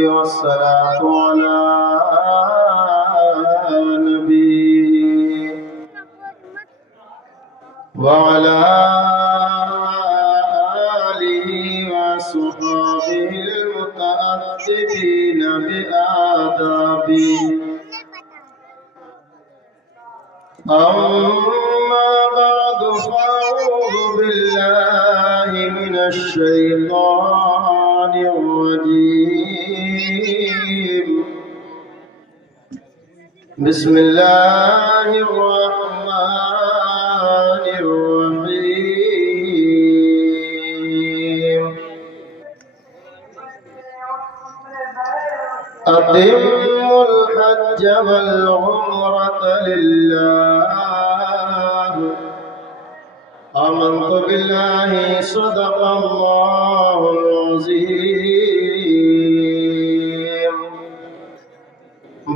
والصلاة على نبي وعلى آله وصحبه المتأدبين بآدابه. أما بعد فأعوذ بالله من الشيطان الرجيم. بسم الله الرحمن الرحيم. أتموا الحج والعمرة لله. آمنت بالله صدق الله العظيم.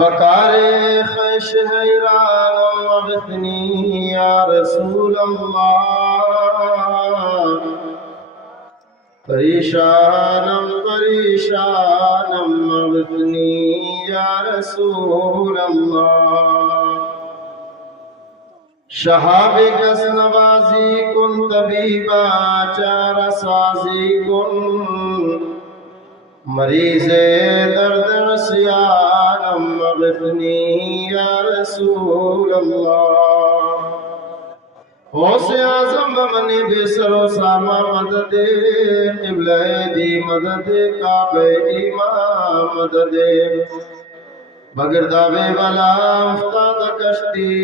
بکار خیش حیران وغثنی یا رسول اللہ. پریشانم وغثنی یا رسول اللہ. شہاب کس نوازی کن طبیبا چار سازی کن. مریض درد عصیانم وغثنی یا رسول اللہ. غوث اعظم بمنی بسر و ساما مدد قبلہ دی مدد کعبہ امام مدد. بگرداب والا افتاد کشتی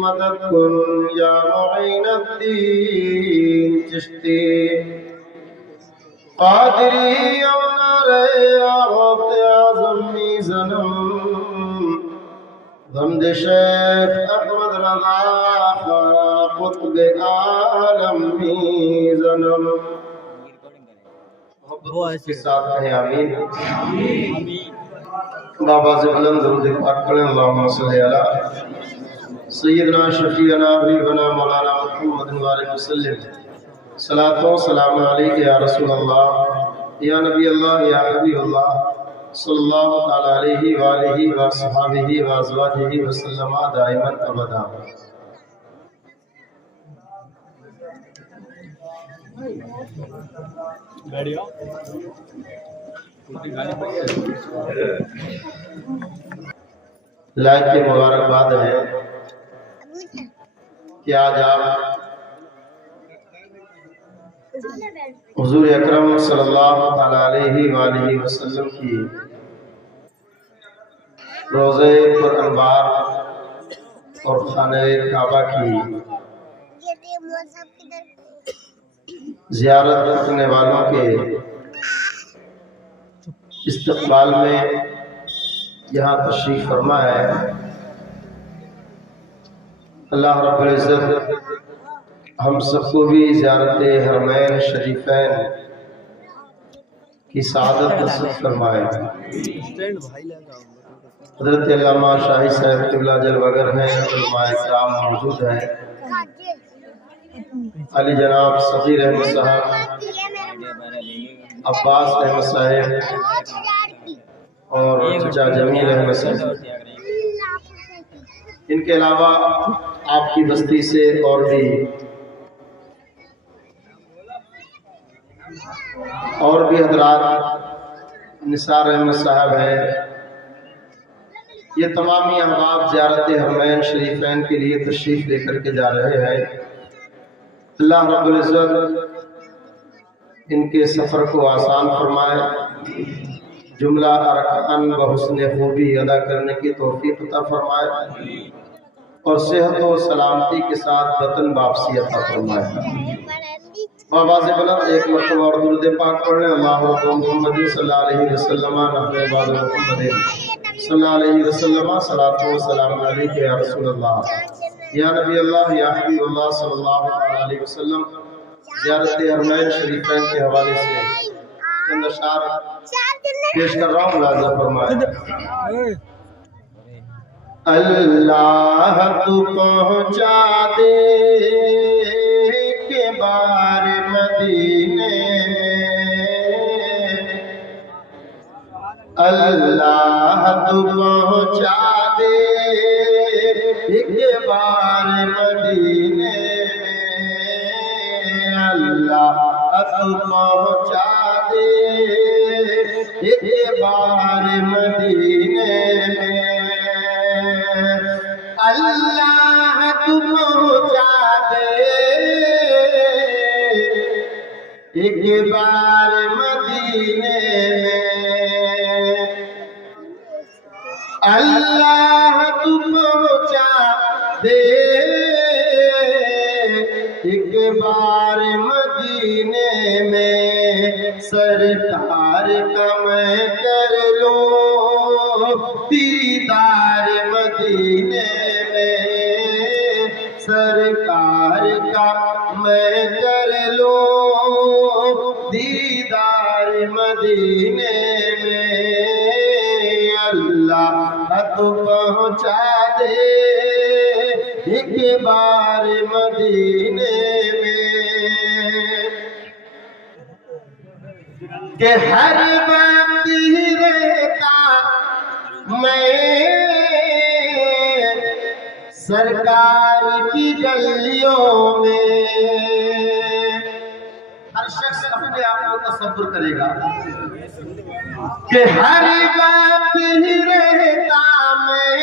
مدد کن یا معین الدین چشتی. قادری اونا رہے غوث اعظم میزنم. غمد شیخ احمد رضا قطب عالم میزنم. محبت کے ساتھ کہیں آمین. بابا سے بلند درود پاک پڑھیں. اللہم صلی علی سیدنا شفیعنا حبیبنا مولانا محمد وآلہ وسلم. صلاۃ و سلام علیک یا رسول اللہ یا نبی اللہ یا حبیب اللہ صلی اللہ تعالی علیہ وآلہ وصحبہ وازواجہ وسلم دائما ابدا. لائق کی مبارکباد ہے کہ آج آپ حضور اکرم صلی اللہ علیہ وآلہ وسلم کی روضہ پر انوار اور خانہ کعبہ کی زیارت کرنے والوں کے استقبال میں یہاں تشریف فرما ہے. اللہ رب العزت ہم سب کو بھی زیارت حرمین شریفین کی سعادت نصیب فرمائے. حضرت علامہ شاہی صاحب قبلہ جلوگر ہیں، علماء کرام موجود ہیں، علی جناب صغیر احمد صاحب، عباس احمد صاحب اور چچا جمیل احمد صاحب. ان کے علاوہ آپ کی بستی سے اور بھی حضرات، نثار احمد صاحب ہیں. یہ تمامی احباب زیارت حرمین شریفین کے لیے تشریف لے کر کے جا رہے ہیں. اللہ رب العزت ان کے سفر کو آسان فرمائے، جملہ ارکان بحسن خوبی ادا کرنے کی توفیق عطا فرمائے اور صحت و سلامتی کے ساتھ وطن واپسی عطا فرمائے. آواز بلند ایک مرتبہ اور درود پاک پڑھیں. اللہم محمد صلی اللہ علیہ وسلم نحن بعد محمد صلی اللہ علیہ وسلم صلاۃ و سلام علیک یا رسول اللہ یا نبی اللہ یا حبیب اللہ صلی اللہ علیہ وسلم. زیارت حرمین شریفین کے حوالے سے چند اشعار پیش کر رہا ہوں، ملاحظہ فرمائیں. اللہ تو پہنچا دے کے بار مدینے میں اللہ تو پہنچا دے ایک بار مدینے میں، اللہ تو پہنچا دے ایک بار مدینے میں، اللہ تو پہنچا دے ایک بار مدینے میں، اللہ تو پہنچا دے ایک بار مدینے میں، سرکار کا میں کر لوں دیدار مدینے میں، سرکار کا میں کر لوں دیدار مدینے میں، اللہ تو پہنچا دے ایک بار مدینے میں، کہ ہر وقت ہی رہتا میں سرکار کی گلیوں میں، ہر شخص اپنے آپ کو تصور کرے گا کہ ہر وقت ہی رہتا میں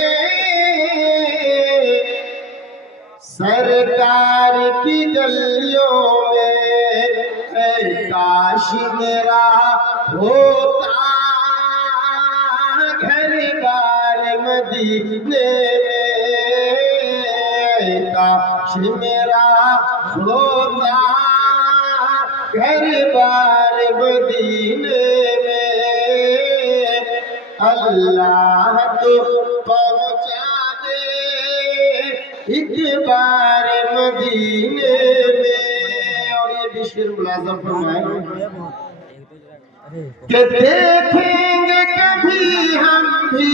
سرکار کی گلیوں میں، اے کاش میرا ہوتا گھر بار مدینے میں، اے کاش میرا ہوتا گھر بار مدینے میں، اللہ تو پہنچا دے ایک بار مدینے میں۔ اور یہ بھی شعر ملازم فرمائیں کہ دیکھیں گے کبھی ہم بھی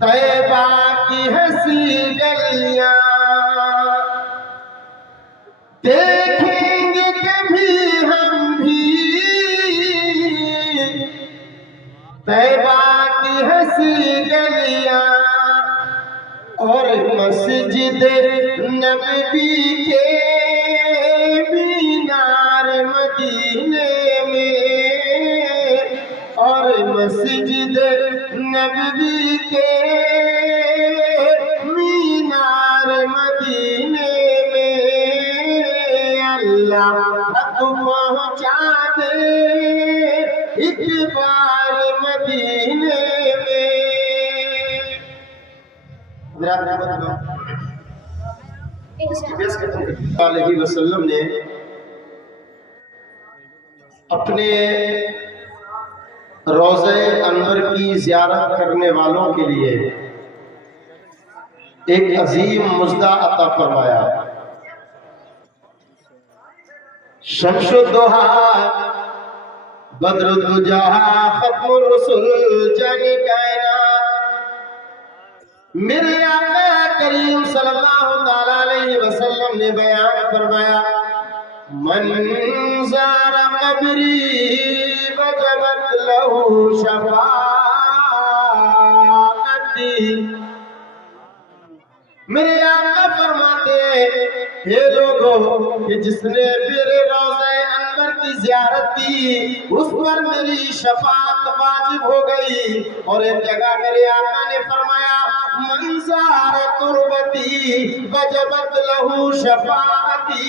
طیبہ کی حسین گلیاں، دیکھیں گے کبھی ہم بھی طیبہ کی حسین گلیاں، اور مسجد نبوی کے مینار مدینے میں، اور مسجد نبوی کے مینار مدینے میں، اللہ تو پہنچا دے ایک بار مدینے میں۔ علیہ وسلم نے اپنے روضہ انور کی زیارت کرنے والوں کے لیے ایک عظیم مژدہ عطا فرمایا۔ شمس الضحیٰ بدر الدجا ختم الرسل جان کائنات، میرے آقا کریم صلی اللہ علیہ وسلم نے بیان فرمایا، من زار قبری وجبت له شفاعتی، میرے آقا فرماتے ہیں لوگوں کہ جس نے میرے روضہ انور کی زیارت کی اس پر میری شفاعت واجب ہو گئی۔ اور ایک جگہ میرے آقا نے فرمایا، من زار تربتی وجبت له شفاعتی،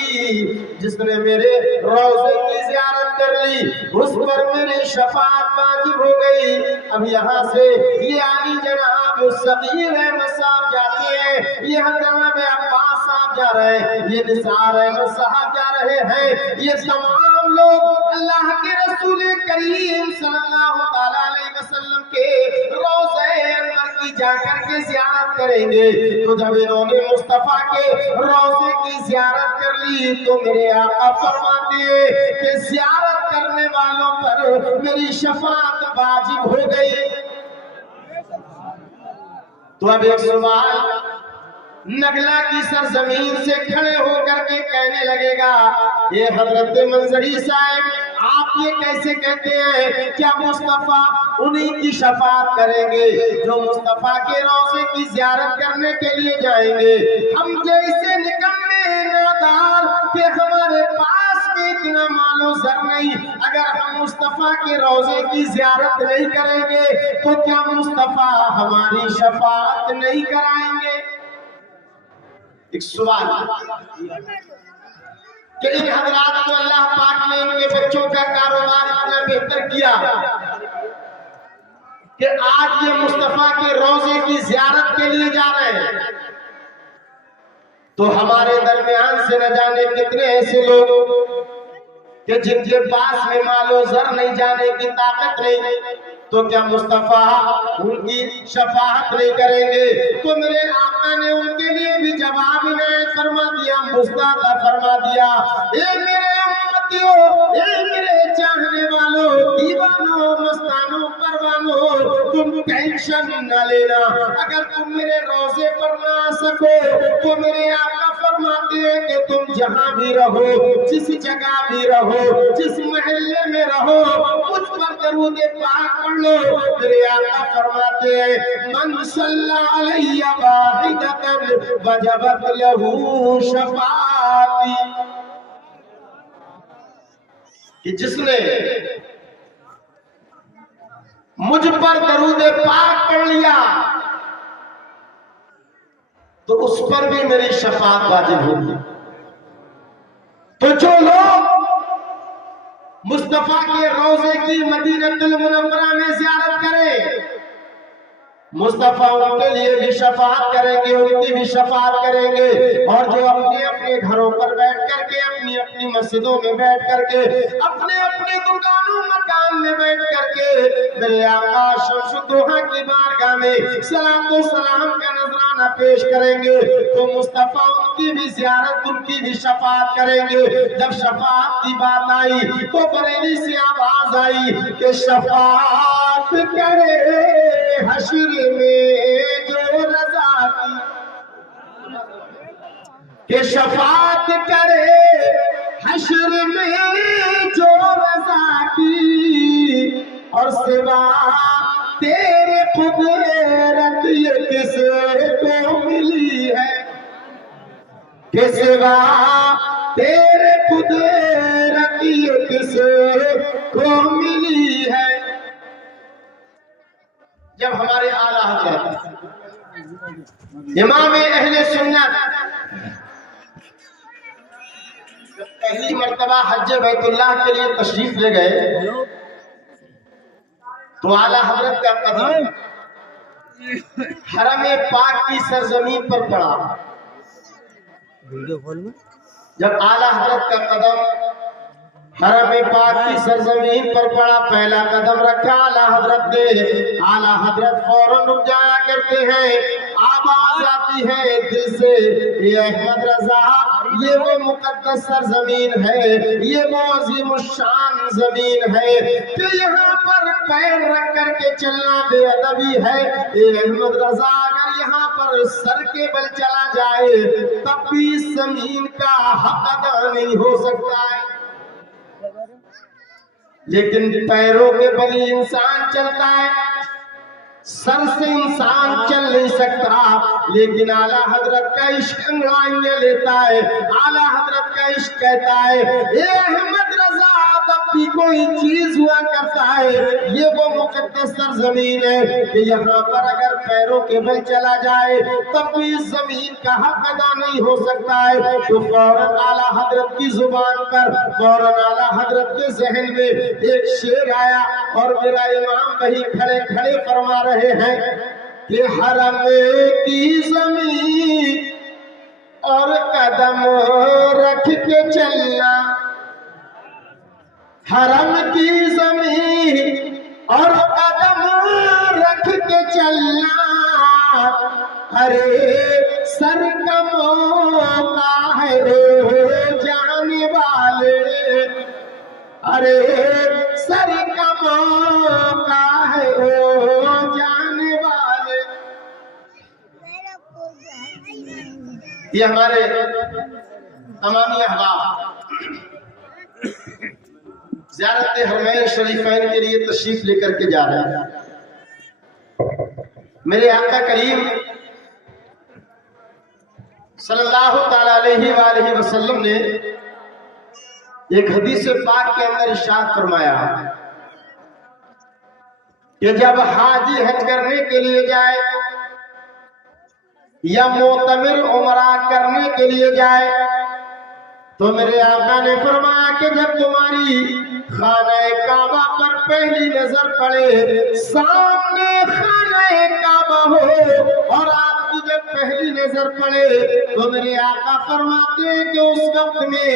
جس نے میرے روضے کی زیارت کر لی اس پر میری شفاعت واجب ہو گئی۔ اب یہاں سے یہ علی جناب صغیر احمد صاحب جاتے ہیں، یہ حضرت عباس صاحب جا رہے ہیں، یہ نثار احمد صاحب جا رہے ہیں، یہ تمام لوگ اللہ کے رسول کریم صلی اللہ علیہ وسلم کے روضہ انور کی جا کر کے زیارت کریں گے۔ تو جب انہوں نے مصطفیٰ کے روضے کی زیارت کر لی تو میرے آقا فرماتے ہیں کہ زیارت کرنے والوں پر میری شفاعت واجب ہو گئی۔ تو اب ایک سوال نگلا کی سرزمین سے کھڑے ہو کر کے کہنے لگے گا یہ حضرت منظری صاحب آپ یہ کیسے کہتے ہیں؟ کیا مصطفیٰ انہی کی شفاعت کریں گے جو مصطفیٰ کے روضے کی زیارت کرنے کے لیے جائیں گے؟ ہم جیسے نکمے نادار کہ ہمارے پاس میں اتنا مال و زر نہیں، اگر ہم مصطفیٰ کے روضے کی زیارت نہیں کریں گے تو کیا مصطفیٰ ہماری شفاعت نہیں کرائیں گے؟ ایک سوال کہ ان حضرات کو اللہ پاک نے ان کے بچوں کا کاروبار اتنا بہتر کیا کہ آج یہ مصطفیٰ کے روضے کی زیارت کے لیے جا رہے ہیں، تو ہمارے درمیان سے نہ جانے کتنے ایسے لوگ کہ جن کے پاس میں مال و زر نہیں جانے کی طاقت نہیں، تو کیا مصطفیٰ ان کی شفاعت نہیں کریں گے؟ تو میرے آقا نے ان کے لیے بھی جواب عنایت فرما دیا، مستعطا فرما دیا، اے میرے امتیوں، اے میرے چاہنے والوں، دیوانوں، مستانوں، پروانوں، تم ٹینشن نہ لینا، اگر تم میرے روضے پر نہ آ سکو تو میرے آقا فرماتے ہیں کہ تم جہاں بھی رہو، جس جگہ بھی رہو، جس محلے میں رہو، مجھ پر درود پاک پڑھ لو۔ میرے آقا فرماتے ہیں من صلی علی واحدۃ وجبت لہ شفاعتی، کہ جس نے مجھ پر درود پاک پڑھ لیا تو اس پر بھی میری شفاعت واجب ہوگی۔ تو جو لوگ مصطفیٰ کے روضے کی مدینہ المنورہ میں زیارت کریں، مصطفیٰ ان کے لیے بھی شفاعت کریں گے، ان کی بھی شفاعت کریں گے، اور جو اپنے اپنے گھروں پر بیٹھ کر کے، اپنی اپنی مسجدوں میں بیٹھ کر کے، اپنے اپنے دکانوں مکان میں بیٹھ کر کے میرے آقا شمس الدوحہ کی بارگاہ میں صلاۃ و سلام کا نذرانہ پیش کریں گے، تو مصطفیٰ ان کی بھی زیارت، ان کی بھی شفاعت کریں گے۔ جب شفاعت کی بات آئی تو بریلی سے آواز آئی کہ شفاعت کرے حشر میں جو رضا کی، کہ شفاعت کرے حشر میں جو رضا کی، اور سوا تیرے قدرت یہ کس کو ملی ہے، کہ سوا تیرے قدرت یہ کس کو ملی ہے۔ جب ہمارے اعلیٰ حضرت امام اہل سنت پہلی مرتبہ حج بیت اللہ کے لیے تشریف لے گئے تو اعلیٰ حضرت کا قدم حرم پاک کی سرزمین پر پڑا۔ جب اعلیٰ حضرت کا قدم حرم پاک کی سرزمین پر پڑا، پہلا قدم رکھا اعلیٰ حضرت نے، اعلیٰ حضرت فوراً رک جایا کرتے ہیں، آواز آتی ہے دل سے، اے احمد رضا، یہ وہ مقدس سرزمین ہے، یہ وہ عظیم الشان زمین ہے کہ یہاں پر پیر رکھ کر کے چلنا بے ادبی ہے۔ اے احمد رضا، اگر یہاں پر سر کے بل چلا جائے تب بھی اس زمین کا حق ادا نہیں ہو سکتا ہے، لیکن پیروں کے بل انسان چلتا ہے، سر سے انسان چل نہیں سکتا۔ لیکن اعلیٰ حضرت کا عشق انگڑائیاں لیتا ہے، اعلیٰ حضرت کا عشق کہتا ہے اے احمد رضا، تب بھی کوئی چیز ہوا کرتا ہے، یہ وہ مقدس سرزمین ہے کہ یہاں پر اگر پیروں کے بل چلا جائے تب بھی اس زمین کا حق ادا نہیں ہو سکتا ہے۔ تو فوراً اعلیٰ حضرت کی زبان پر، فوراً اعلیٰ حضرت کے ذہن میں ایک شعر آیا، اور میرا امام وہی کھڑے کھڑے فرما رہے ہیں کہ حرم کی زمین اور قدم رکھ کے چلنا، حرم کی زمین اور قدم رکھ کے چلنا، ارے سر کا موقع ہے او جانے والے، ارے سر کا موقع ہے او جانے والے۔ یہ ہمارے تمامی احباب زیارت حرمین شریفین کے لیے تشریف لے کر کے جا رہے ہیں۔ میرے آقا کریم صلی اللہ تعالی علیہ وآلہ وسلم نے ایک حدیث پاک کے اندر ارشاد فرمایا کہ جب حاجی حج کرنے کے لیے جائے یا معتمر عمرہ کرنے کے لیے جائے تو میرے آقا نے فرمایا کہ جب تمہاری خانہ کعبہ پر پہلی نظر پڑے، سامنے خانہ کعبہ ہو اور آپ کی جب پہلی نظر پڑے تو میرے آقا فرماتے ہیں کہ اس وقت میں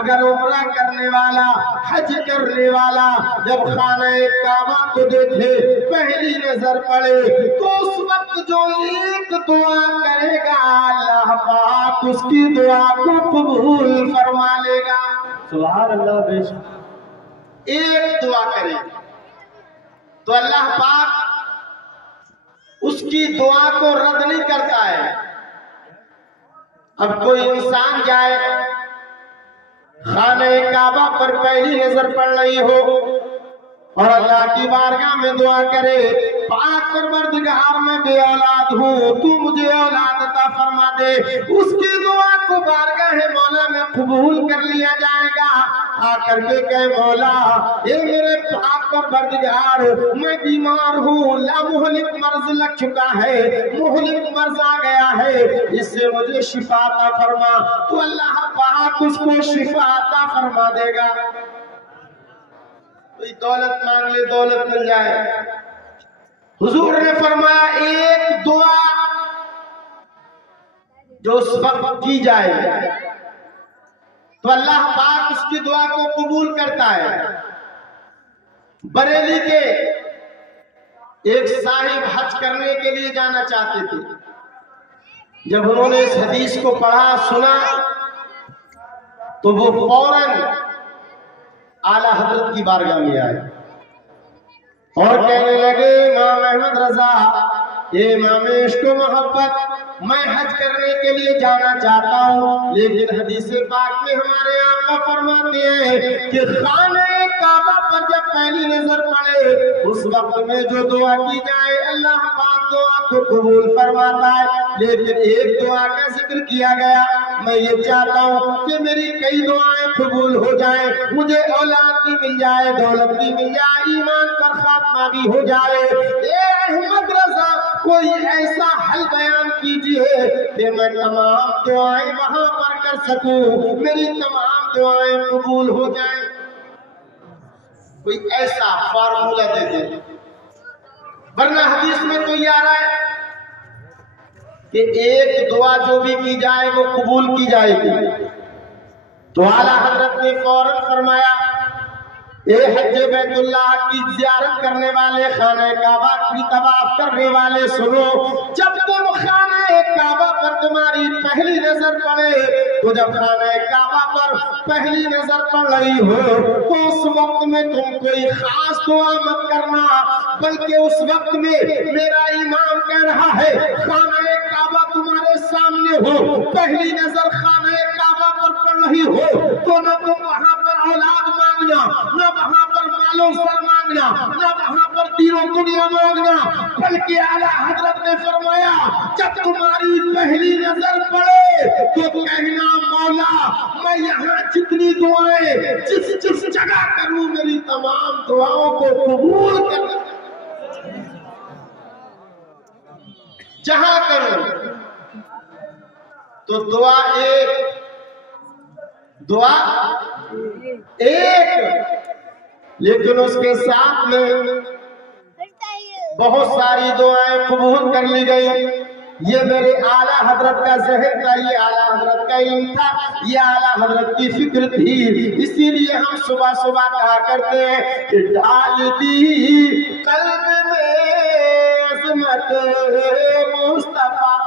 اگر عمرہ کرنے والا حج کرنے والا جب خانہ کعبہ کو دیکھے پہلی نظر پڑے تو اس وقت جو ایک دعا کرے گا اللہ پاک اس کی دعا کو قبول فرما لے گا۔ سبحان اللہ۔ بے شک ایک دعا کرے تو اللہ پاک اس کی دعا کو رد نہیں کرتا ہے۔ اب کوئی انسان جائے خانہ کعبہ پر پہلی نظر پڑ رہی ہو اور اللہ کی بارگاہ میں دعا کرے، پاک پروردگار میں بے اولاد ہوں، تو مجھے اولاد عطا فرما دے، اس کی دعا کو بارگاہ مولا میں قبول کر لیا جائے گا۔ آ کر کے کہے مولا اے میرے پاک پروردگار میں بیمار ہوں، لامہلک مرض لگ چکا ہے، مہلک مرض آ گیا ہے، اس سے مجھے شفا عطا فرما، تو اللہ پاک اس کو شفا عطا فرما دے گا۔ کوئی دولت مانگ لے دولت مل جائے۔ حضور نے فرمایا ایک دعا جو اس وقت کی جائے تو اللہ پاک اس کی دعا کو قبول کرتا ہے۔ بریلی کے ایک صاحب حج کرنے کے لیے جانا چاہتے تھے، جب انہوں نے اس حدیث کو پڑھا سنا تو وہ فوراً اعلیٰ حضرت کی بارگاہ میں آئے اور کہنے لگے امام احمد رضا، امام عشق و محبت، میں حج کرنے کے لیے جانا چاہتا ہوں، لیکن حدیث پاک میں ہمارے آقا فرماتے ہیں کہ خانہ کعبہ پر جب پہلی نظر پڑے اس وقت میں جو دعا کی جائے اللہ پاک دعا کو قبول فرماتا ہے، لیکن ایک دعا کا ذکر کیا گیا۔ میں یہ چاہتا ہوں کہ میری کئی دعائیں قبول ہو جائیں، مجھے اولاد بھی مل جائے، دولت بھی مل جائے، ایمان پر خاتمہ بھی ہو جائے۔ اے احمد رضا کوئی ایسا حل بیان کیجئے کہ میں تمام دعائیں وہاں پر کر سکوں، میری تمام دعائیں قبول ہو جائیں۔ کوئی ایسا فارمولہ دے دے، ورنہ حدیث میں تو یہ آ رہا ہے کہ ایک دعا جو بھی کی جائے وہ قبول کی جائے گی۔ تو اعلیٰ حضرت نے فوراً فرمایا اے حج بیت اللہ کی زیارت کرنے والے، خانہ کعبہ کی طواف کرنے والے سنو، جب تم خانہ کعبہ پر تمہاری پہلی نظر پڑے تو جب خانہ کعبہ پر پہلی نظر پڑ رہی ہو تو اس وقت میں تم کوئی خاص دعا مت کرنا، بلکہ اس وقت میں میرا امام کہہ رہا ہے خانہ کعبہ تمہارے سامنے ہو، پہلی نظر خانہ کعبہ پر پڑ رہی ہو تو نہ تم وہاں پر اولاد مانگنا، نہ وہاں پر مال و سر مانگنا، نہ وہاں پر دین و دنیا مانگنا، بلکہ اعلیٰ حضرت نے فرمایا جب تمہاری پہلی نظر پڑے تو کہنا مولا میں یہاں جتنی دعائیں جس جگہ کروں میری تمام دعاؤں کو قبول کر، جہاں کروں تو دعا ایک، لیکن اس کے ساتھ میں بہت ساری دعائیں قبول کر لی گئی۔ یہ میرے اعلیٰ حضرت کا ذہن تھا، یہ اعلیٰ حضرت کا علم تھا، یہ اعلیٰ حضرت کی فکر تھی، اسی لیے ہم صبح صبح کہا کرتے ہیں کہ ڈال دی قلب میں عظمت مصطفیٰ،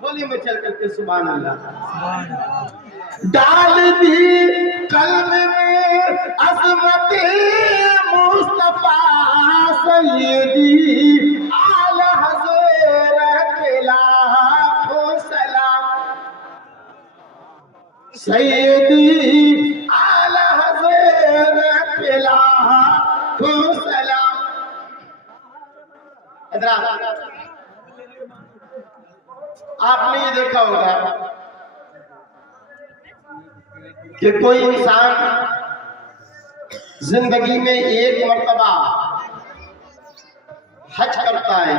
بولی میں چل کر کے سبحان اللہ، ڈال دی قلب میں عظمت مصطفیٰ سیدی اعلیٰ حضرت لاکھوں سلام۔ سیدی اعلی حضرت کو سلام. آپ نے یہ دیکھا ہوگا کہ کوئی انسان زندگی میں ایک مرتبہ حج کرتا ہے،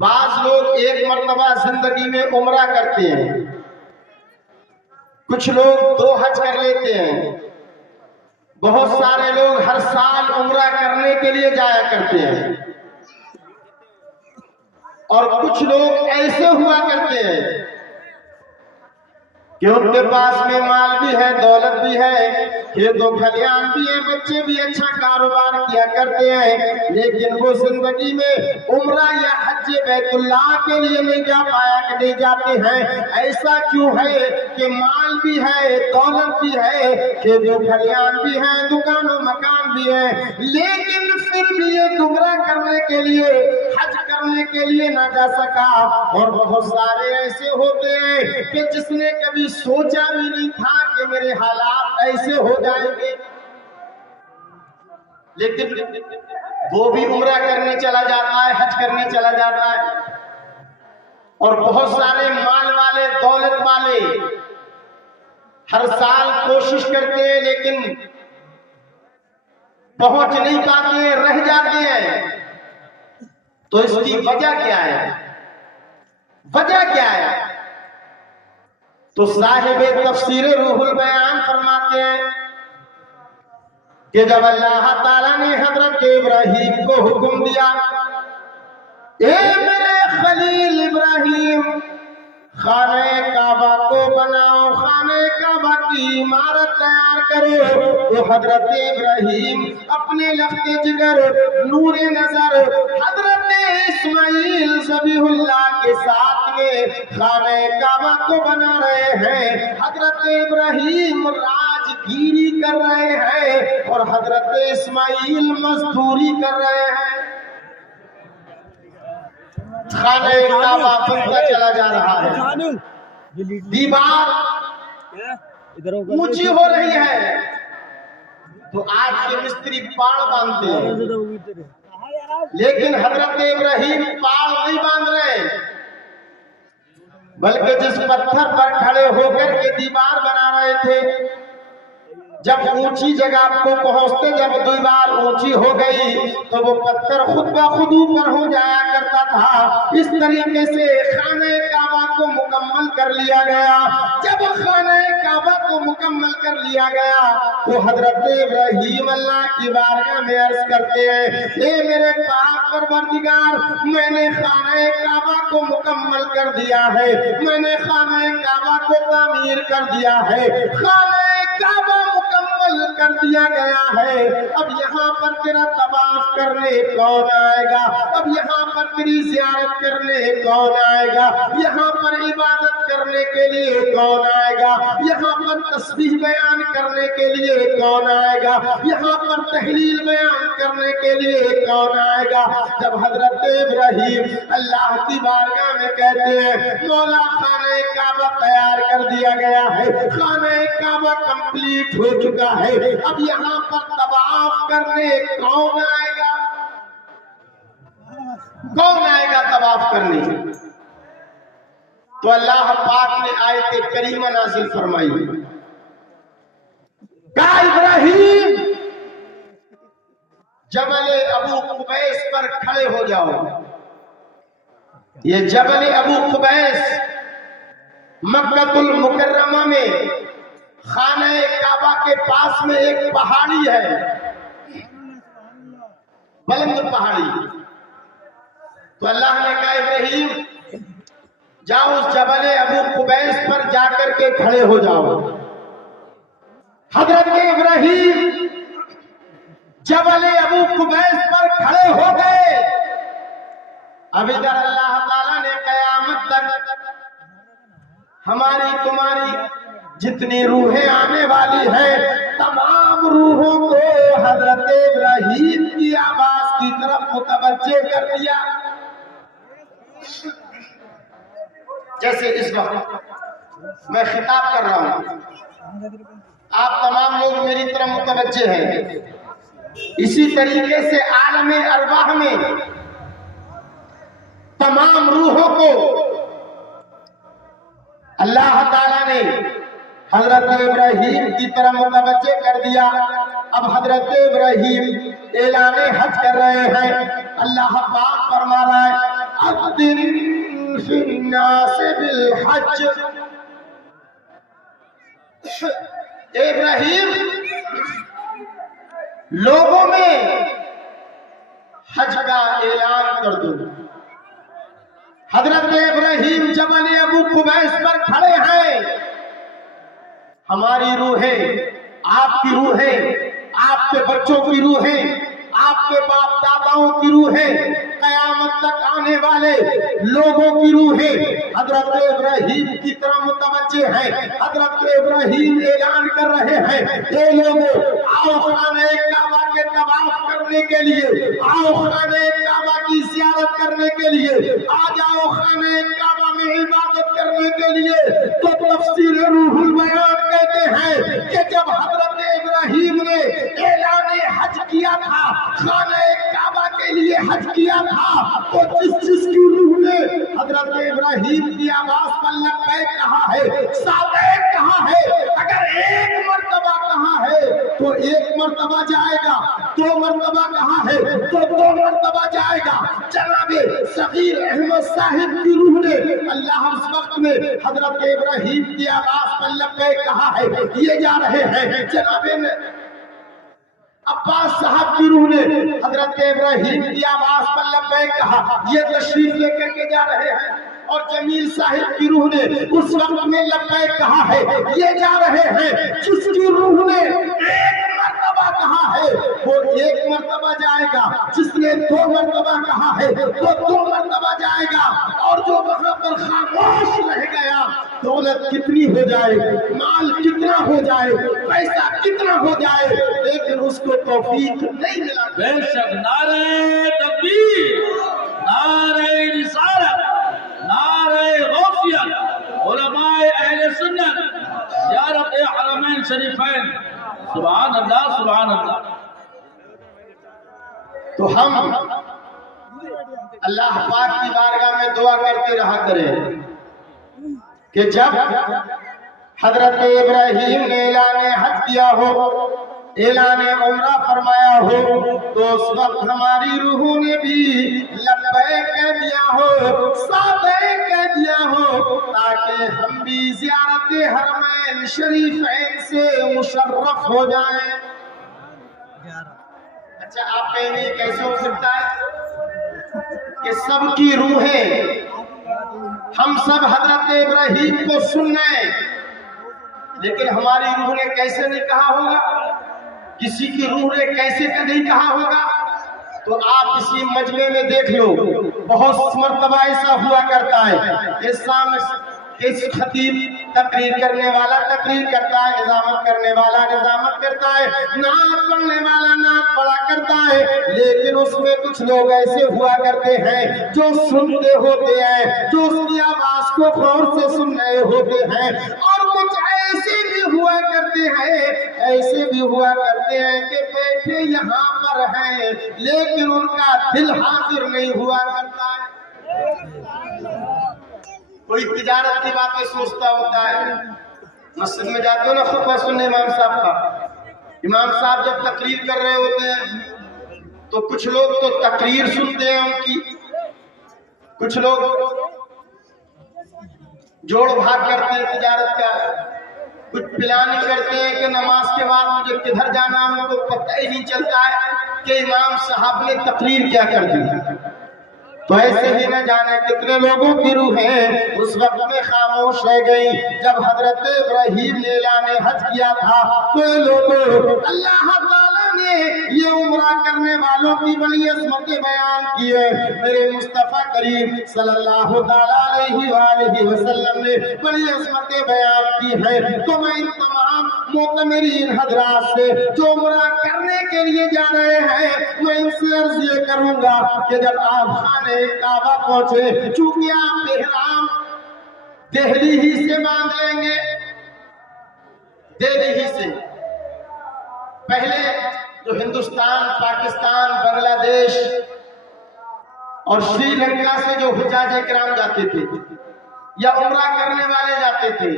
بعض لوگ ایک مرتبہ زندگی میں عمرہ کرتے ہیں، کچھ لوگ 2 حج کر لیتے ہیں، بہت سارے لوگ ہر سال عمرہ کرنے کے لیے جایا کرتے ہیں، اور کچھ لوگ ایسے ہوا کرتے ہیں کہ ان کے پاس میں مال بھی ہے، دولت بھی ہے، کھیت و کھلیان بھی ہے، بچے بھی اچھا کاروبار کیا کرتے ہیں، لیکن وہ زندگی میں عمرہ یا حج بیت اللہ کے لیے نہیں جاتے ہیں. ایسا کیوں ہے کہ مال بھی ہے، دولت بھی ہے، کھیت و کھلیان بھی ہے، دکان و مکان بھی ہے، لیکن پھر بھی یہ عمرہ کرنے کے لیے، حج کرنے کے لیے نہ جا سکا. اور بہت سارے ایسے ہوتے ہیں کہ جس نے کبھی سوچا بھی نہیں تھا کہ میرے حالات ایسے ہو جائیں گے، لیکن وہ بھی عمرہ کرنے چلا جاتا ہے، حج کرنے چلا جاتا ہے. اور بہت سارے مال والے، دولت والے ہر سال کوشش کرتے ہیں لیکن پہنچ نہیں پاتے ہیں، رہ جاتے ہیں. تو اس کی وجہ کیا ہے؟ وجہ کیا ہے؟ تو صاحب تفسیر روح البیان فرماتے ہیں کہ جب اللہ تعالیٰ نے حضرت ابراہیم کو حکم دیا، اے میرے خلیل ابراہیم، خانہ کعبہ کو بناؤ، خانہ کعبہ کی عمارت تیار کرو، تو حضرت ابراہیم اپنے لخت جگر، نور نظر، حضرت اسماعیل ذبیح اللہ کے ساتھ میں خانہ کعبہ کو بنا رہے ہیں. حضرت ابراہیم راجگیری کر رہے ہیں اور حضرت اسماعیل مزدوری کر رہے ہیں. خانہ کعبہ بنتا چلا جا رہا ہے، دیوار اونچی ہو رہی ہے، تو آج کے مستری پاڑ باندھتے ہیں، لیکن حضرت ابراہیم پاڑ نہیں باندھ رہے، بلکہ جس پتھر پر کھڑے ہو کر کے دیوار بنا رہے تھے، جب اونچی جگہ کو پہنچتے، جب دیوار اونچی ہو گئی تو وہ پتھر خود بخود اوپر ہو جایا کرتا تھا. اس طریقے سے خانہ کعبہ کو مکمل کر لیا گیا. جب خانہ کعبہ کو مکمل کر لیا گیا تو حضرت ابراہیم اللہ کی بارگاہ میں عرض کرتے ہیں، اے میرے پاک پروردگار، میں نے خانہ کعبہ کو مکمل کر دیا ہے، میں نے خانہ کعبہ کو تعمیر کر دیا ہے، خانہ کعبہ مکمل کر دیا گیا ہے. اب یہاں پر تیرا طواف کرنے کون آئے گا؟ اب یہاں پر تیری زیارت کرنے کون آئے گا؟ یہاں پر عبادت کرنے کے لیے کون آئے گا؟ یہاں پر تسبیح بیان کرنے کے لیے کون آئے گا؟ یہاں پر تحلیل بیان کرنے کے لیے کون آئے گا؟ جب حضرت ابراہیم اللہ کی بارگاہ میں کہتے ہیں، مولا خانہ کعبہ تیار کر دیا گیا ہے، خانہ کعبہ کمپلیٹ ہو چکا ہے، اب یہاں پر طواف کرنے کون آئے گا؟ کون آئے گا طواف کرنے؟ تو اللہ پاک نے آیت کریمہ نازل فرمائی، کہا ابراہیم جبل ابو قبیس پر کھڑے ہو جاؤ. یہ جبل ابو قبیس مکہ المکرمہ میں خانہ کعبہ کے پاس میں ایک پہاڑی ہے، بلند پہاڑی. تو اللہ نے کہا ابراہیم جاؤ اس جبل ابو قبیس پر جا کر کے کھڑے ہو جاؤ. حضرت ابراہیم جبل ابو قبیس پر کھڑے ہو گئے. اب ادھر اللہ تعالیٰ نے قیامت تک ہماری تمہاری جتنی روحیں آنے والی ہیں، تمام روحوں کو حضرت ابراہیم کی آواز کی طرف متوجہ کر دیا. جیسے اس وقت میں خطاب کر رہا ہوں، آپ تمام لوگ میری طرف متوجہ ہیں۔ اسی طریقے سے عالم ارواح میں تمام روحوں کو اللہ تعالیٰ نے حضرت ابراہیم کی طرف متوجہ کر دیا۔ اب حضرت ابراہیم اعلان حج کر رہے ہیں۔ اللہ پاک فرما رہا ہے اذن فی الناس بالحج، ابراہیم لوگوں میں حج کا اعلان کر دو۔ حضرت ابراہیم جبل ابو قبیس پر کھڑے ہیں۔ ہماری روحیں، آپ کی روحیں، آپ کے بچوں کی روحیں، آپ کے باپ داداؤں کی روحیں، قیامت تک آنے والے لوگوں کی روحیں حضرت ابراہیم کی طرف متوجہ ہیں۔ حضرت ابراہیم اعلان کر رہے ہیں اے لوگوں، آؤ خانہ کعبہ کے طواف کرنے کے لیے، آؤ خانہ کعبہ کی زیارت کرنے کے لیے، آ جاؤ خانہ کعبہ میں عبادت کرنے کے لیے۔ تو تفسیر روح البیان کہتے ہیں کہ جب حضرت ابراہیم نے اعلان حج کیا تھا، خانہ کعبہ کے لیے حج کیا تھا، تو جس کی روح نے حضرت ابراہیم کی آواز پر لبیک کہا ہے، سعدیک کہا ہے، اگر ایک مرتبہ کہا ہے تو ایک مرتبہ جائے گا، دو مرتبہ کہا ہے تو دو مرتبہ جائے گا۔ جناب صغیر احمد صاحب کی روح نے اللہ اس وقت میں حضرت ابراہیم کی آواز پر لبیک کہا ہے، یہ جا رہے ہیں۔ جناب عباس صاحب کی روح نے حضرت ابراہیم کی آواز پر لبیک کہا، یہ تشریف لے کر کے جا رہے ہیں۔ اور جمیل صاحب کی روح نے اس وقت میں لبیک کہا ہے، یہ جا رہے ہیں۔ جس کی روح نے ایک مرتبہ کہا ہے وہ ایک مرتبہ جائے گا، جس نے دو مرتبہ کہا ہے وہ دو مرتبہ جائے گا۔ اور جو وہاں پر خاموش رہ گیا، دولت کتنی ہو جائے، مال کتنا ہو جائے، پیسہ کتنا ہو جائے، لیکن اس کو توفیق نہیں ملا۔ بے شک نعرہ تکبیر، نعرہ رسالت، نعرہ غوثیت، علماء اہل سنت، زیارت حرمین شریفین، سبحان اللہ سبحان اللہ۔ تو ہم اللہ پاک کی بارگاہ میں دعا کرتے رہا کریں کہ جب حضرت ابراہیم نے اعلان حج کیا ہو، اعلان عمرہ فرمایا ہو، تو اس وقت ہماری روحوں نے بھی لبیک کہہ دیا ہو، سعدیک کہہ دیا ہو، تاکہ ہم بھی زیارت حرمین شریفین سے مشرف ہو جائیں۔ اچھا آپ کہیں گے کیسے ہو سکتا ہے کہ سب کی روحیں، ہم سب حضرت ابراہیم کو سن رہے ہیں، لیکن ہماری روح نے کیسے نہیں کہا ہوگا، کسی کی روح نے کیسے نہیں کہا ہوگا؟ تو آپ اسی مجمع میں دیکھ لو، بہت مرتبہ ایسا ہوا کرتا ہے، اس خطیب تقریر کرنے والا تقریر کرتا ہے، نظامت کرنے والا نظامت کرتا ہے، نعت پڑھنے والا نعت پڑھا کرتا ہے، لیکن اس میں کچھ لوگ ایسے ہوا کرتے ہیں جو سنتے ہوتے ہیں، جو اس کی آواز کو غور سے سن رہے ہوتے ہیں، اور کچھ ایسے بھی ہوا کرتے ہیں، ایسے بھی ہوا کرتے ہیں کہ بیٹھے یہاں پر ہیں لیکن ان کا دل حاضر نہیں ہوا کرتا ہے۔ کوئی تجارت کی باتیں سوچتا ہوتا ہے، مسجد میں جاتے ہو نا خطبہ سننے امام صاحب کا، امام صاحب جب تقریر کر رہے ہوتے ہیں تو کچھ لوگ تو تقریر سنتے ہیں ان کی، کچھ لوگ جوڑ بھاگ کرتے ہیں تجارت کا، کچھ پلاننگ کرتے ہیں کہ نماز کے بعد مجھے کدھر جانا ہو تو پتہ ہی نہیں چلتا ہے کہ امام صاحب نے تقریر کیا کر دی۔ تو ایسے ہی نہ جانے کتنے لوگوں کی روحیں اس وقت میں خاموش رہ گئی جب حضرت ابراہیم نے اعلان حج کیا تھا۔ تو لوگوں اللہ تعالیٰ نے یہ عمرہ کرنے والوں کی بڑی عظمتیں بیان کی ہے، میرے مصطفیٰ کریم صلی اللہ علیہ وآلہ وسلم نے بڑی عظمتیں بیان کی ہیں۔ تو میں ان تمام معتمرین حضرات سے جو عمرہ کرنے کے لیے جا رہے ہیں، میں ان سے عرض یہ کروں گا کہ جب آپ خانے کعبہ پہنچے، چونکہ آپ احرام دہلی ہی سے باندھ لیں گے، دہلی ہی سے۔ پہلے جو ہندوستان، پاکستان، بنگلہ دیش اور سری لنکا سے جو حجاج کرام جاتے تھے یا عمرہ کرنے والے جاتے تھے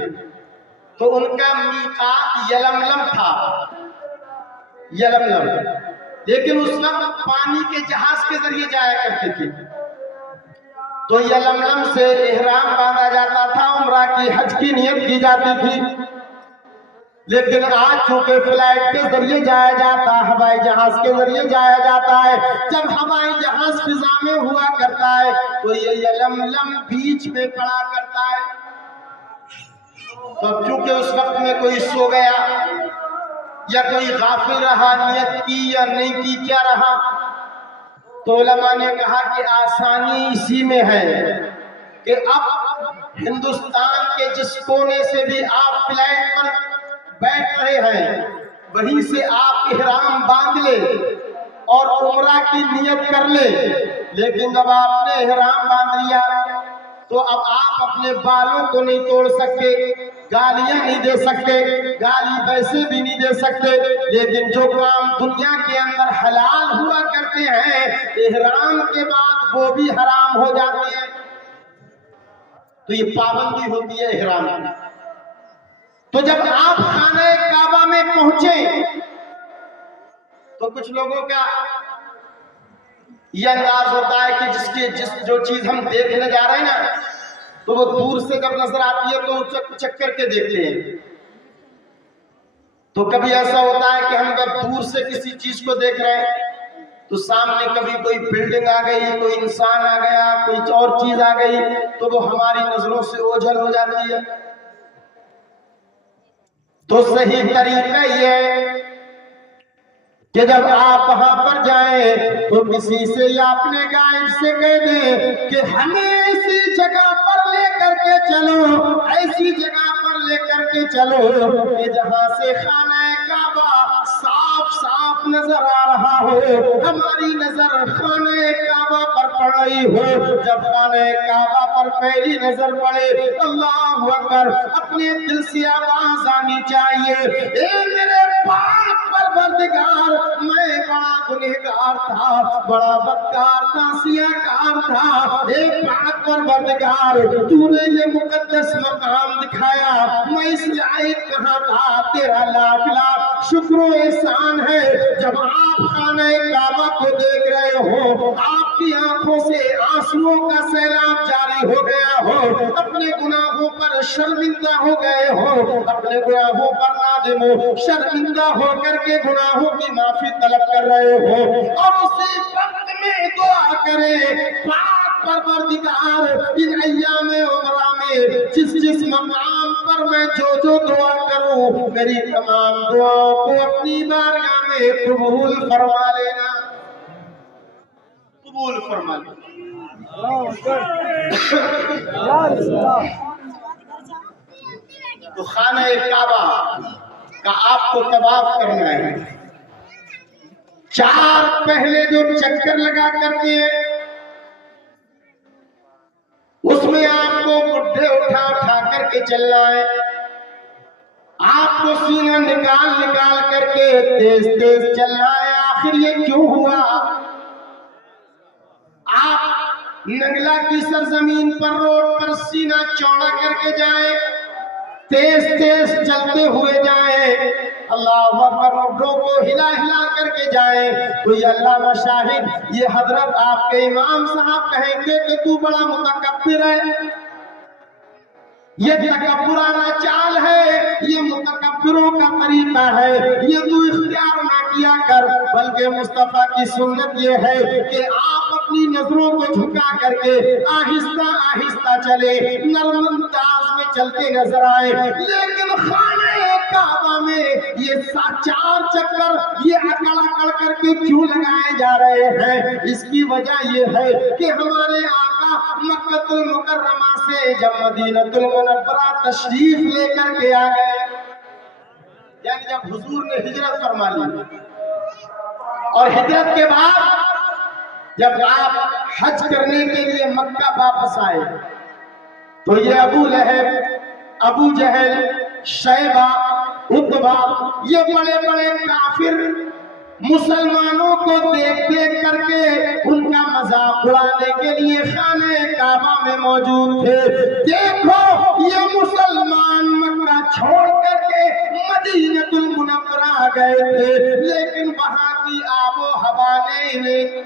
تو ان کا میقات یلملم تھا، یلملم، لیکن اس وقت پانی کے جہاز کے ذریعے جایا کرتے تھے، تو یلملم سے احرام باندھا جاتا تھا، عمرہ کی، حج کی نیت کی جاتی تھی۔ لیکن آج چونکہ فلائٹ کے ذریعے جایا جاتا ہے، ہوائی جہاز کے ذریعے جایا جاتا ہے، جب ہوائی جہاز فضا میں ہوا کرتا ہے تو یہ یلملم بیچ میں پڑا کرتا ہے، تو چونکہ اس وقت میں کوئی سو گیا یا کوئی غافل رہا، نیت کی یا نہیں کی، کیا رہا، تو علماء نے کہا کہ آسانی اسی میں ہے کہ اب ہندوستان کے جس کونے سے بھی آپ فلائٹ پر بیٹھ رہے ہیں وہیں سے آپ احرام باندھ لے اور عمرہ کی نیت کر لے، لیکن جب آپ نے احرام باندھ لیا تو اب آپ اپنے بالوں کو نہیں توڑ سکتے، گالیاں نہیں دے سکتے، گالی ویسے بھی نہیں دے سکتے، لیکن جو کام دنیا کے اندر حلال ہوا کرتے ہیں احرام کے بعد وہ بھی حرام ہو جاتے ہیں، تو یہ پابندی ہوتی ہے احرام کی۔ تو جب آپ خانہ کعبہ میں پہنچے تو کچھ لوگوں کا یہ انداز ہوتا ہے کہ جو چیز ہم دیکھنے جا رہے ہیں نا تو وہ دور سے جب نظر آتی ہے تو چک کر کے دیکھتے ہیں، تو کبھی ایسا ہوتا ہے کہ ہم جب دور سے کسی چیز کو دیکھ رہے ہیں تو سامنے کبھی کوئی بلڈنگ آ گئی، کوئی انسان آ گیا، کوئی اور چیز آ گئی تو وہ ہماری نظروں سے اوجھل ہو جاتی ہے۔ تو صحیح طریقہ یہ ہے کہ جب آپ وہاں پر جائیں تو کسی سے یا اپنے گائیڈ سے کہہ دیں کہ ہمیں ایسی جگہ پر لے کر کے چلو، ایسی جگہ پر لے کر کے چلو کہ جہاں سے خانہ کعبہ صاف صاف نظر آ رہا ہو، ہماری نظر خانہ کعبہ پر پڑ رہی ہو۔ جب خانہ کعبہ پر پہلی نظر پڑے اللہ اکبر، اپنے دل سے آواز آنی چاہیے، اے میرے پاک پروردگار، میں بڑا گنہگار تھا، بڑا بدکار تھا، سیاہکار تھا، اے پاک پروردگار تو نے یہ مقدس مقام دکھایا، میں اس لائق کہاں تھا، تیرا لاکھ لاکھ شکر و احسان ہے۔ جب آپ خانہ کعبہ کو دیکھ رہے ہو، آپ کی آنکھوں سے آنسوؤں کا سیلاب جاری ہو گیا ہو، اپنے گناہوں پر شرمندہ ہو گئے ہو، اپنے گناہوں پر نادم ہو، شرمندہ ہو کر کے گناہوں کی معافی طلب کر رہے ہو، اور اسی وقت میں دعا کرے پاک پروردگار ان ایام عمرہ میں جس مقام پر میں جو دعا کروں میری تمام دعاؤں کو اپنی بارگاہ میں قبول فرما لینا، قبول فرما لینا۔ تو خانہ کعبہ کا آپ کو طواف کرنا ہے، 4 پہلے جو چکر لگا کرتے ہیں اس میں آپ کو بڈھے اٹھا کر کے چلنا ہے، آپ کو سینہ نکال کر کے تیز تیز چلنا ہے۔ آخر یہ کیوں ہوا؟ آپ نگلا کی سرزمین پر روڈ پر سینہ چوڑا کر کے جائیں، تیز تیز چلتے ہوئے جائیں، اللہ اکبر، روڈوں کو ہلا کر کے جائیں، تو یہ اللہ مشاہد، یہ حضرت آپ کے امام صاحب کہیں گے کہ تو بڑا متکبر ہے، یہ تکبرانہ چال ہے، یہ متکبروں کا طریقہ ہے، یہ تو اختیار نہ کیا کر، بلکہ مصطفیٰ کی سنت یہ ہے کہ آپ اپنی نظروں کو جھکا کر کے آہستہ آہستہ چلے، نرم انداز میں چلتے نظر آئے۔ لیکن خانہ کعبہ میں یہ 4 چکر یہ اکڑ کر کے کیوں لگائے جا رہے ہیں؟ اس کی وجہ یہ ہے کہ ہمارے آقا مکہ المکرمہ سے جب مدینہ المنورہ تشریف لے کر کے آ گئے، یعنی جب حضور نے ہجرت فرما لی، اور ہجرت کے بعد جب آپ حج کرنے کے لیے مکہ واپس آئے تو یہ ابو لہب، ابو جہل، شیبہ، عتبہ، یہ بڑے بڑے کافر مسلمانوں کو دیکھ دیکھ کر کے ان کا مذاق اڑانے کے لیے خانہ کعبہ میں موجود تھے۔ دیکھو یہ مسلمان مکہ چھوڑ کر کے مدینہ المنورہ آ گئے تھے، لیکن وہاں کی آب و ہوا نے انہیں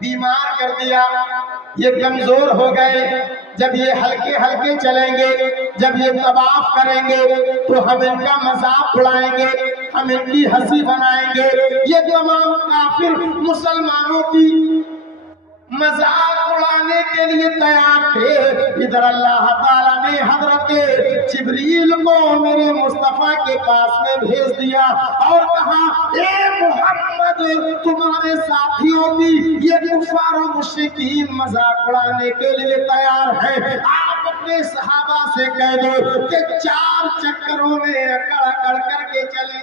بیمار کر دیا، یہ کمزور ہو گئے۔ جب یہ ہلکے ہلکے چلیں گے، جب یہ طواف کریں گے تو ہم ان کا مذاق اڑائیں گے، ہم ان کی ہنسی بنائیں گے۔ یہ تمام کافر مسلمانوں کی مذاق اڑانے کے لیے تیار تھے۔ ادھر اللہ تعالیٰ نے حضرت جبریل کو میرے مصطفیٰ کے پاس میں بھیج دیا اور کہا اے محمد تمہارے ساتھیوں کی یہ کفار و مشرکین مذاق اڑانے کے لیے تیار ہیں، آپ اپنے صحابہ سے کہہ دو کہ 4 چکروں میں اکڑ اکڑ کر کے چلیں،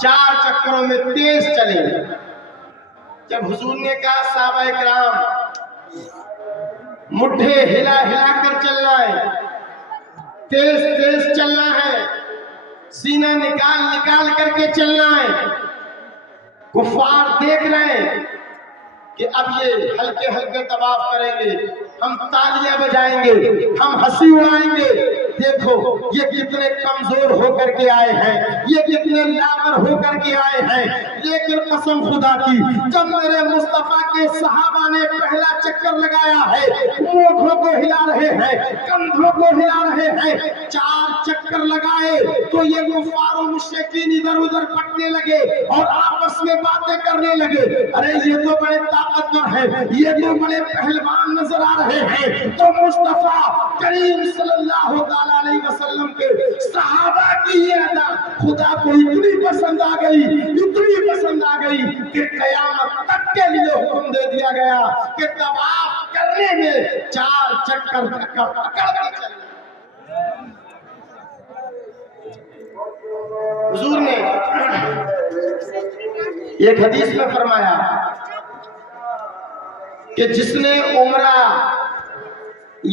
4 چکروں میں تیز چلیں۔ جب حضور نے کہا صحابہ اکرام مٹھے ہلا ہلا کر چلنا ہے، تیز تیز چلنا ہے، سینہ نکال نکال کر کے چلنا ہے، کفار دیکھ رہے ہیں کہ اب یہ ہلکے ہلکے طواف کریں گے، ہم تالیاں بجائیں گے، ہم ہنسی اڑائیں گے۔ دیکھو یہ کتنے کمزور ہو کر کے آئے ہیں، یہ کتنے لاغر ہو کر کے آئے ہیں، لیکن قسم خدا کی جب میرے مصطفیٰ کے صحابہ نے پہلا چکر لگایا ہے، مونڈھوں کو ہلا رہے ہیں، کندھوں کو ہلا رہے ہیں، 4 چکر لگائے تو یہ کفار و مشرکین ادھر ادھر پٹنے لگے اور آپس میں باتیں کرنے لگے، ارے یہ تو بڑے طاقتور ہیں، یہ تو بڑے پہلوان نظر آ رہے ہیں۔ تو مصطفیٰ کریم صلی اللہ علیہ وسلم کے صحابہ کی یہ ادا خدا کو اتنی پسند آ گئی، اتنی پسند آ گئی کہ قیامت تک کے لیے حکم دے دیا گیا کہ طواف کرنے میں 4 چکر پکڑ کے چلیں۔ حضور نے ایک حدیث میں فرمایا کہ جس نے عمرہ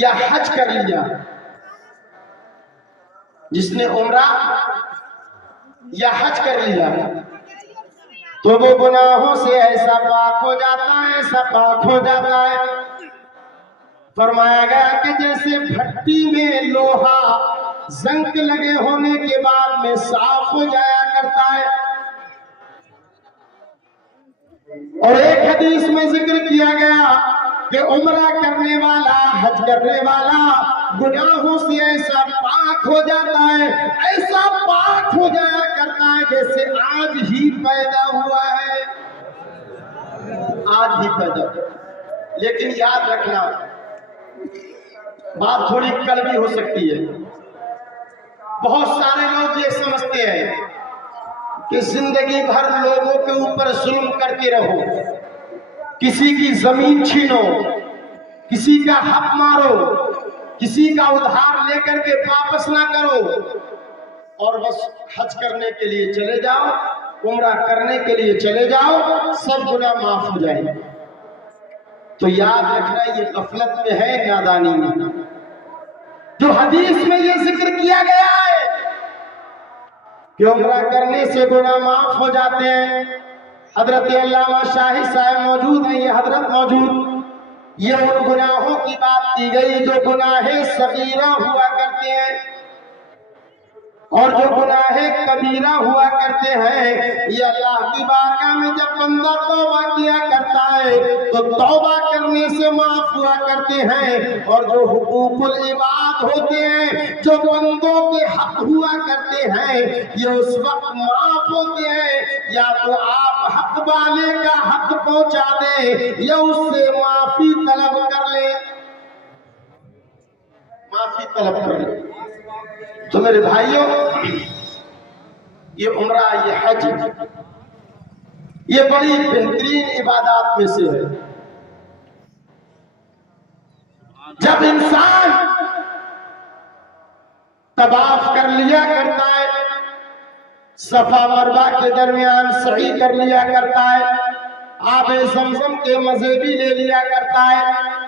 یا حج کر لیا، جس نے عمرہ یا حج کر لیا تو وہ گناہوں سے ایسا پاک ہو جاتا ہے، ایسا پاک ہو جاتا ہے، فرمایا گیا کہ جیسے بھٹی میں لوہا زنک لگے ہونے کے بعد میں صاف ہو جایا کرتا ہے۔ اور ایک حدیث میں ذکر کیا گیا کہ عمرہ کرنے والا، حج کرنے والا گناہوں سے ایسا پاک ہو جاتا ہے، ایسا پاک ہو جایا کرتا ہے جیسے آج ہی پیدا ہوا ہے، آج ہی پیدا ہوا۔ لیکن یاد رکھنا بات تھوڑی کڑوی ہو سکتی ہے، بہت سارے لوگ یہ سمجھتے ہیں کہ زندگی بھر لوگوں کے اوپر ظلم کرتے رہو، کسی کی زمین چھینو، کسی کا حق مارو، کسی کا ادھار لے کر کے واپس نہ کرو، اور بس حج کرنے کے لیے چلے جاؤ، عمرہ کرنے کے لیے چلے جاؤ، سب گناہ معاف ہو جائیں۔ تو یاد رکھنا یہ غفلت میں ہے، نادانی میں۔ جو حدیث میں یہ ذکر کیا گیا ہے کہ عمرہ کرنے سے گناہ معاف ہو جاتے ہیں، حضرت علامہ شاہی صاحب موجود ہیں، یہ حضرت موجود، یہ ان گناہوں کی بات کی گئی جو گناہ صغیرہ ہوا کرتے ہیں، اور جو گناہ کبیرہ ہوا کرتے ہیں یہ اللہ کی بارگاہ میں جب بندہ توبہ کیا کرتا ہے تو توبہ کرنے سے معاف ہوا کرتے ہیں، اور جو حقوق العباد ہوتے ہیں، جو بندوں کے حق ہوا کرتے ہیں، یہ اس وقت معاف ہوتے ہیں یا تو آپ حق والے کا حق پہنچا دیں یا اس سے معافی طلب کر لیں، معافی طلب کر لیں۔ تو میرے بھائیوں، یہ عمرہ، یہ حج، یہ بڑی بہترین عبادات میں سے ہے۔ جب انسان طواف کر لیا کرتا ہے، صفا مروہ کے درمیان سعی کر لیا کرتا ہے، آب زمزم کے مزے بھی لے لیا کرتا ہے،